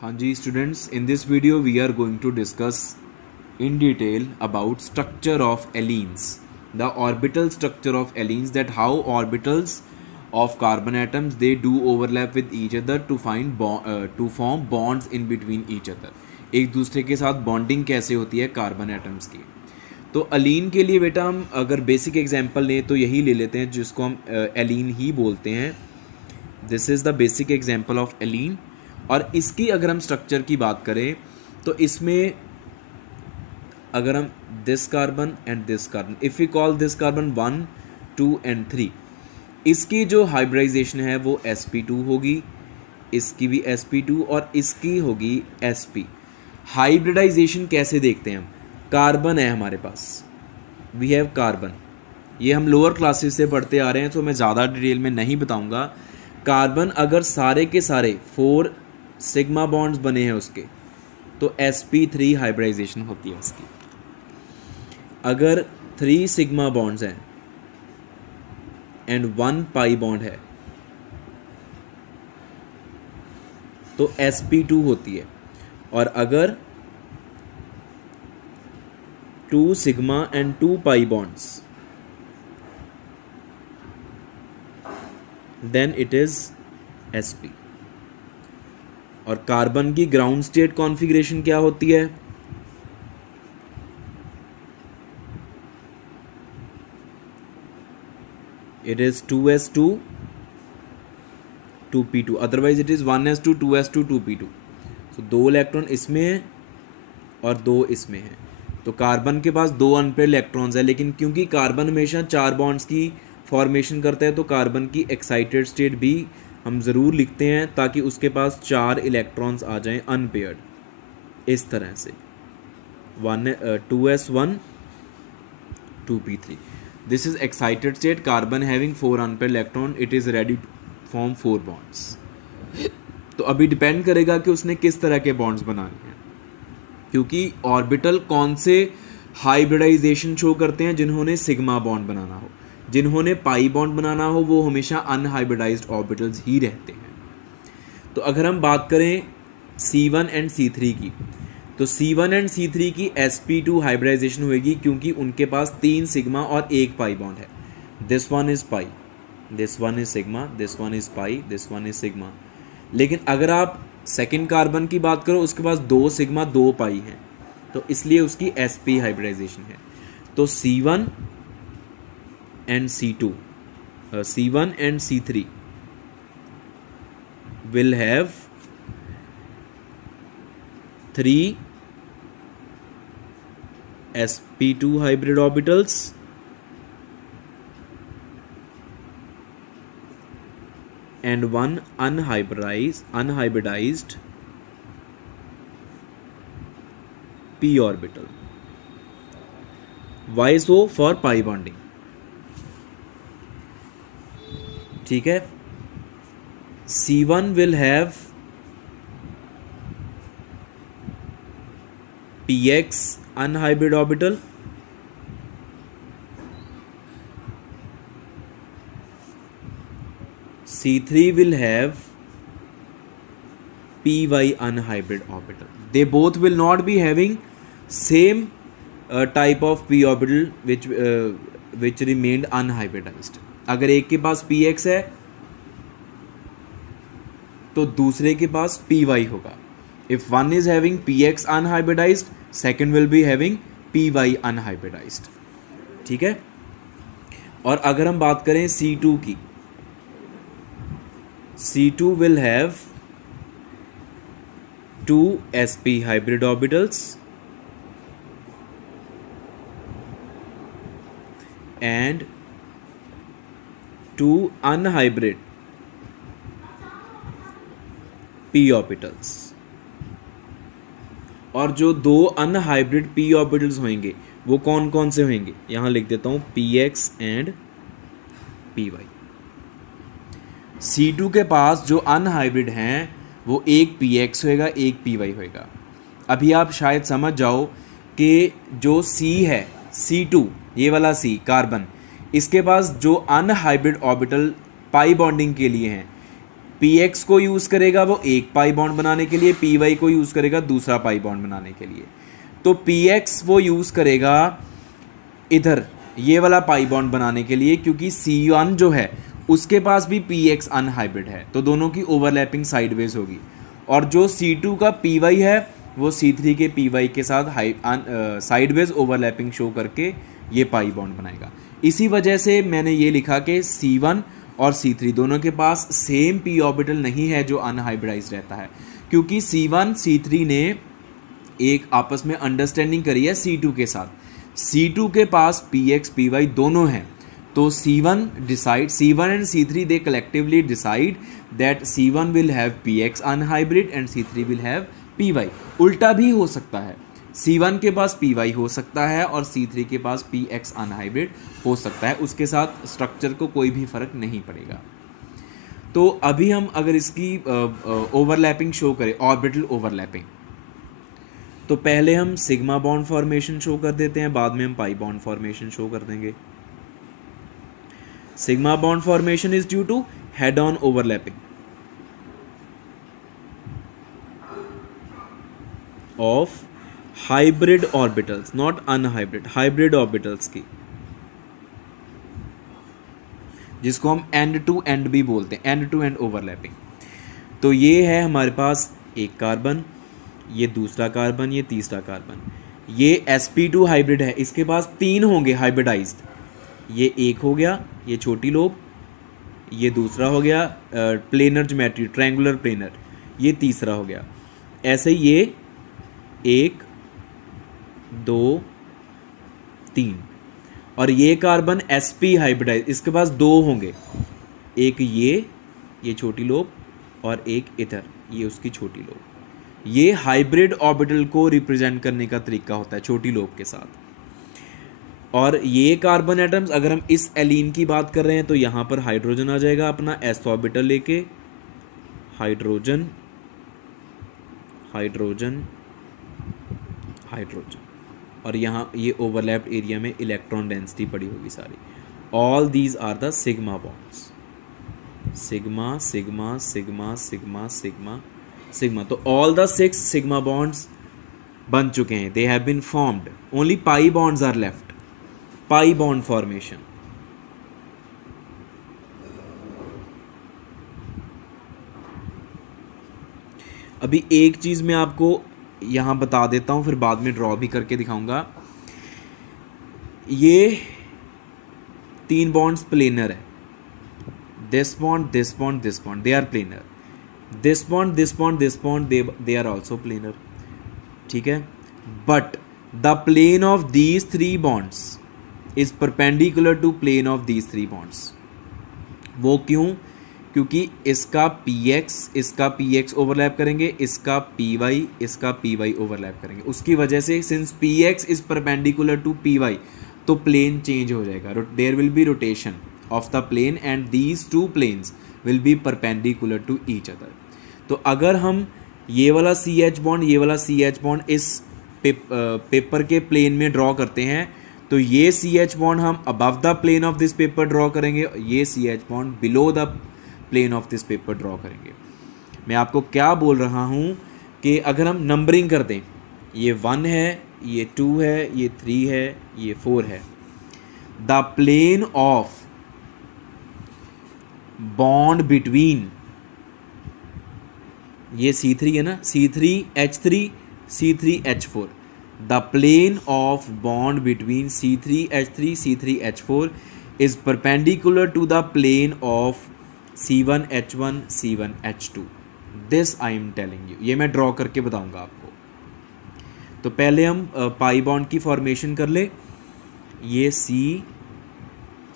हाँ जी students, in this video we are going to discuss in detail about structure of allenes, the orbital structure of allenes, that how orbitals of carbon atoms they do overlap with each other to to form bonds in between each other. एक दूसरे के साथ bonding कैसे होती है carbon atoms की. तो अलीन के लिए बेटा हम अगर बेसिक एग्जांपल लें तो यही ले लेते हैं जिसको हम एलीन ही बोलते हैं. This is the basic example of allene. और इसकी अगर हम स्ट्रक्चर की बात करें तो इसमें अगर हम this carbon and this carbon, if we call this carbon 1, 2 and 3, इसकी जो हाइब्रिडाइजेशन है वो sp2 होगी, इसकी भी sp2 और इसकी होगी sp. हाइब्रिडाइजेशन कैसे देखते हैं हम? कार्बन है हमारे पास, वी हैव कार्बन. ये हम लोअर क्लासेस से पढ़ते आ रहे हैं तो मैं ज़्यादा डिटेल में नहीं बताऊंगा. कार्बन अगर सारे के सारे 4 सिग्मा बॉन्ड्स बने हैं उसके, तो sp3 हाइब्रिडाइजेशन होती है उसकी. अगर 3 सिग्मा बॉन्ड्स हैं एंड 1 पाई बॉन्ड है तो sp2 होती है. और अगर 2 sigma and 2 pi bonds then it is sp. और कार्बन की ग्राउंड स्टेट कॉन्फ़िगरेशन क्या होती है? It is 2s2 2p2, otherwise it is 1s2 2s2 2p2. तो 2 इलेक्ट्रॉन इसमें हैं और 2 इसमें हैं. तो कार्बन के पास 2 अनपेयर्ड इलेक्ट्रॉन्स है, लेकिन क्योंकि कार्बन हमेशा 4 बॉन्ड्स की फॉर्मेशन करता है तो कार्बन की एक्साइटेड स्टेट भी हम ज़रूर लिखते हैं ताकि उसके पास 4 इलेक्ट्रॉन्स आ जाएं अनपेयर्ड. इस तरह से 2s1 2p3. This is excited state, carbon having 4 unpaired electron, it is ready to form 4 bonds. तो अभी डिपेंड करेगा कि उसने किस तरह के बॉन्ड्स बनाने हैं, क्योंकि ऑर्बिटल कौन से हाइब्रिडाइजेशन शो करते हैं. जिन्होंने सिग्मा बॉन्ड बनाना हो, जिन्होंने पाई बॉन्ड बनाना हो, वो हमेशा अनहाइब्रिडाइज्ड ऑर्बिटल्स ही रहते हैं. तो अगर हम बात करें C1 एंड C3 की, तो C1 एंड C3 की sp2 हाइब्रिडाइजेशन होगी क्योंकि उनके पास 3 सिग्मा और 1 पाई बॉन्ड है. This one is pi, this one is sigma, this one is pi, this one is sigma. लेकिन अगर आप सेकेंड कार्बन की बात करो, उसके पास 2 सिग्मा 2 पाई हैं, तो इसलिए उसकी sp हाइब्रिडाइजेशन है. तो C1 and C2, C1 and C3 will have 3 sp2 hybrid orbitals and 1 unhybridized p orbital. Why so? For pi bonding. ठीक है. C1 will have px unhybrid orbital C3 will have py unhybrid orbital. They both will not be having same type of p orbital which remained unhybridized. अगर एक के पास px है तो दूसरे के पास py होगा. If one is having px unhybridized, second will be having py unhybridized. ठीक है. और अगर हम बात करें C2 की, C2 will have 2 sp hybrid orbitals and 2 unhybrid p orbitals. और जो 2 अनहाइब्रिड p ऑर्बिटल्स होंगे वो कौन कौन से होंगे? यहाँ लिख देता हूँ px एंड py. C2 के पास जो अनहाइब्रिड हैं वो एक px होएगा, एक py होएगा. अभी आप शायद समझ जाओ कि जो C है, C2, ये वाला C कार्बन, इसके पास जो अनहाइब्रिड ऑर्बिटल पाई बॉन्डिंग के लिए हैं पी एक्स को यूज़ करेगा वो एक पाई बॉन्ड बनाने के लिए, पी वाई को यूज़ करेगा दूसरा पाई बॉन्ड बनाने के लिए। तो पी एक्स वो यूज़ करेगा इधर ये वाला पाई बॉन्ड बनाने के लिए, क्योंकि C1 जो है उसके पास भी पी एक्स अनहाइब्रिड है, तो दोनों की ओवरलैपिंग साइडवेज होगी। और जो C2 का पी वाई है वो C3 के पी वाई के साथ साइडवेज ओवरलैपिंग शो करके ये पाई बॉन्ड बनाएगा। इसी वजह से मैंने ये लिखा कि C1 और C3 दोनों के पास सेम p ऑर्बिटल नहीं है जो अनहाइब्रिडाइज्ड रहता है, क्योंकि C1 C3 ने एक आपस में अंडरस्टैंडिंग करी है C2 के साथ। C2 के पास px py दोनों हैं, तो C1 and C3 they collectively decide that C1 will have px unhybrid and C3 will have py। उल्टा भी हो सकता है, C1 के पास py हो सकता है और C3 के पास px अनहाइब्रिड हो सकता है, उसके साथ स्ट्रक्चर को कोई भी फर्क नहीं पड़ेगा। तो अभी हम अगर इसकी ओवरलैपिंग शो करें, ऑर्बिटल ओवरलैपिंग, तो पहले हम सिग्मा बॉन्ड फॉर्मेशन शो कर देते हैं, बाद में हम पाई बॉन्ड फॉर्मेशन शो कर देंगे। Sigma bond formation is due to head on overlapping of hybrid orbitals, not unhybrid, hybrid orbitals की, जिसको हम एंड टू एंड भी बोलते हैं, एंड टू एंड ओवरलैपिंग। तो ये है हमारे पास एक कार्बन, ये दूसरा कार्बन, ये तीसरा कार्बन, ये sp2 हाइब्रिड है, इसके पास 3 होंगे हाइब्रिडाइज्ड, ये एक हो गया, ये छोटी लोब, ये दूसरा हो गया प्लेनर ज्योमेट्री ट्रायंगुलर प्लेनर, ये तीसरा हो गया। ऐसे ये 1 2 3, और ये कार्बन sp हाइब्रिडाइज, इसके पास 2 होंगे, एक ये छोटी लोब और एक इधर ये उसकी छोटी लोब। ये हाइब्रिड ऑर्बिटल को रिप्रेजेंट करने का तरीका होता है छोटी लोब के साथ। और ये कार्बन एटम्स, अगर हम इस एलीन की बात कर रहे हैं तो यहाँ पर हाइड्रोजन आ जाएगा अपना s ऑर्बिटल लेके, हाइड्रोजन हाइड्रोजन हाइड्रोजन, और यहाँ ये ओवरलैप्ड एरिया में इलेक्ट्रॉन डेंसिटी पड़ी होगी सारी। All these are the sigma bonds, sigma sigma sigma sigma sigma sigma. तो ऑल द 6 सिग्मा बॉन्ड्स बन चुके हैं, they have been formed, only pi bonds are left, pi bond formation. अभी एक चीज मैं आपको यहां बता देता हूं, फिर बाद में ड्रॉ भी करके दिखाऊंगा। ये 3 बॉन्ड्स प्लेनर है, this bond this bond this bond, they are planar, this bond this bond this bond they are also planar, ठीक है। but the plane of these 3 bonds is perpendicular to plane of these 3 bonds। वो क्यों? क्योंकि इसका px overlap करेंगे, इसका py overlap करेंगे, उसकी वजह से since px is perpendicular to py तो प्लेन चेंज हो जाएगा, there will be rotation of the plane and these 2 planes will be perpendicular to each other। तो अगर हम ये वाला CH बॉन्ड ये वाला CH बॉन्ड इस पेपर के प्लेन में ड्रॉ करते हैं, तो ये CH बॉन्ड हम above the plane of this paper draw करेंगे, ये CH bond below the plane of this paper draw करेंगे। मैं आपको क्या बोल रहा हूँ कि अगर हम नंबरिंग कर दें, ये 1 है, ये 2 है, ये 3 है, ये 4 है, the plane of bond between, ये C3 है ना, C3H3 C3H4, the plane of bond between C3H3 C3H4 is perpendicular to the plane of C1H1 C1H2। This I am telling you, ये मैं ड्रॉ करके बताऊंगा आपको। तो पहले हम पाई बॉन्ड की फॉर्मेशन कर ले, ये C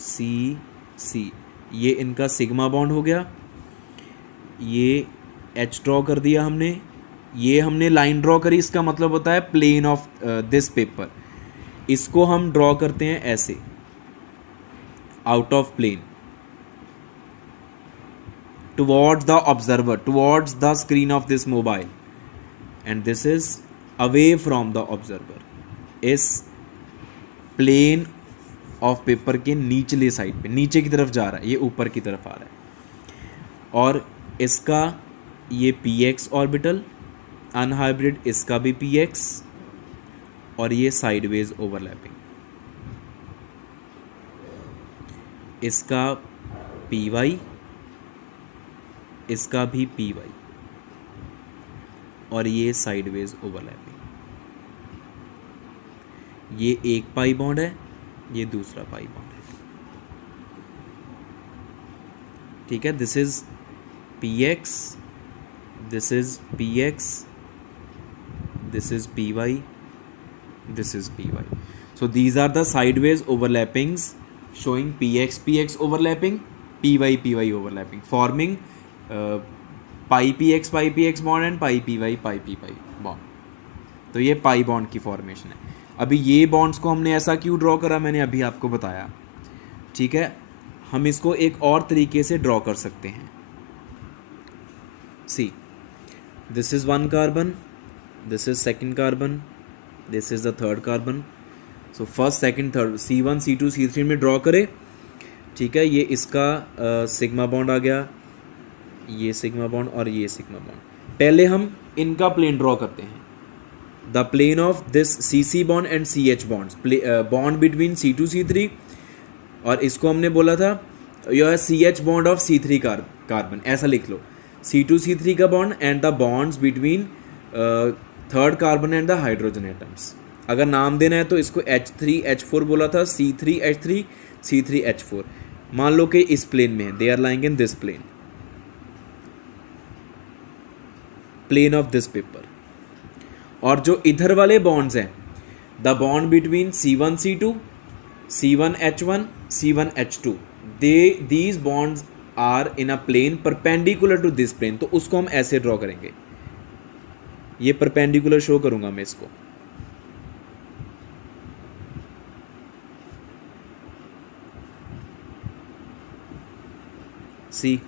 C C, ये इनका सिग्मा बॉन्ड हो गया, ये H ड्रॉ कर दिया हमने, ये हमने लाइन ड्रॉ करी, इसका मतलब होता है प्लेन ऑफ दिस पेपर। इसको हम ड्रॉ करते हैं ऐसे, out of plane, towards the observer, towards the screen of this mobile, and this is away from the observer. इस प्लेन ऑफ पेपर के नीचले साइड पे, नीचे की तरफ जा रहा है, ये ऊपर की तरफ आ रहा है। और इसका ये px ऑर्बिटल अनहाइब्रिड, इसका भी px, और ये साइडवेज ओवरलैपिंग, इसका py, इसका भी py, और ये साइडवेज ओवरलैपिंग। ये एक पाई बॉन्ड है, ये दूसरा पाई बॉन्ड है, ठीक है। This is px, this is px, this is py, this is py. So these are the sideways overlappings showing px overlapping, py overlapping, forming pi px bond and pi py bond. तो ये pi bond की formation है। अभी ये bonds को हमने ऐसा क्यों ड्रॉ करा, मैंने अभी आपको बताया, ठीक है। हम इसको एक और तरीके से ड्रॉ कर सकते हैं। See, this is one carbon, this is second carbon, this is the third carbon. So first second third C1 C2 C3 में ड्रॉ करें, ठीक है। ये इसका सिग्मा बॉन्ड आ गया, ये सिग्मा बॉन्ड और ये सिग्मा बॉन्ड। पहले हम इनका प्लेन ड्रॉ करते हैं, the plane of this CC bond and CH bonds, bond between C2 C3, और इसको हमने बोला था यह CH bond of C3 carbon, ऐसा लिख लो, C2 C3 का bond and the bonds between third carbon and the hydrogen atoms. अगर नाम देना है तो इसको H3H4 बोला था, C3H3 C3H4। मान लो कि इस प्लेन में है, they are lying in this plane, plane of this paper. और जो इधर वाले बॉन्ड्स हैं, the bond between C1 C2 C1H1 C1H2, these bonds are in a plane perpendicular to this plane. तो उसको हम ऐसे ड्रॉ करेंगे, ये परपेंडिकुलर शो करूंगा मैं इसको, see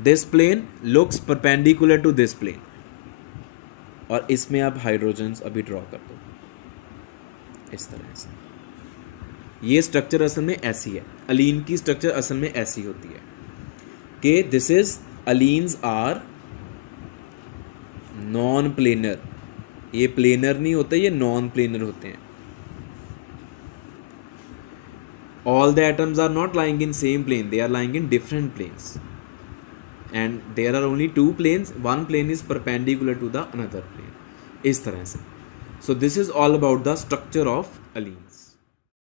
this plane looks perpendicular to this plane, और इसमें आप हाइड्रोजन्स अभी ड्रॉ कर दो इस तरह से। ये स्ट्रक्चर असल में ऐसी है, अलीन की स्ट्रक्चर असल में ऐसी होती है कि this is allenes are non planar. ये प्लेनर नहीं होते, ये नॉन प्लेनर होते हैं। All the atoms are not lying in same plane, they are lying in different planes, and there are only two planes, one plane is perpendicular to the another plane, इस तरह से। So this is all about the structure of अलीन्स।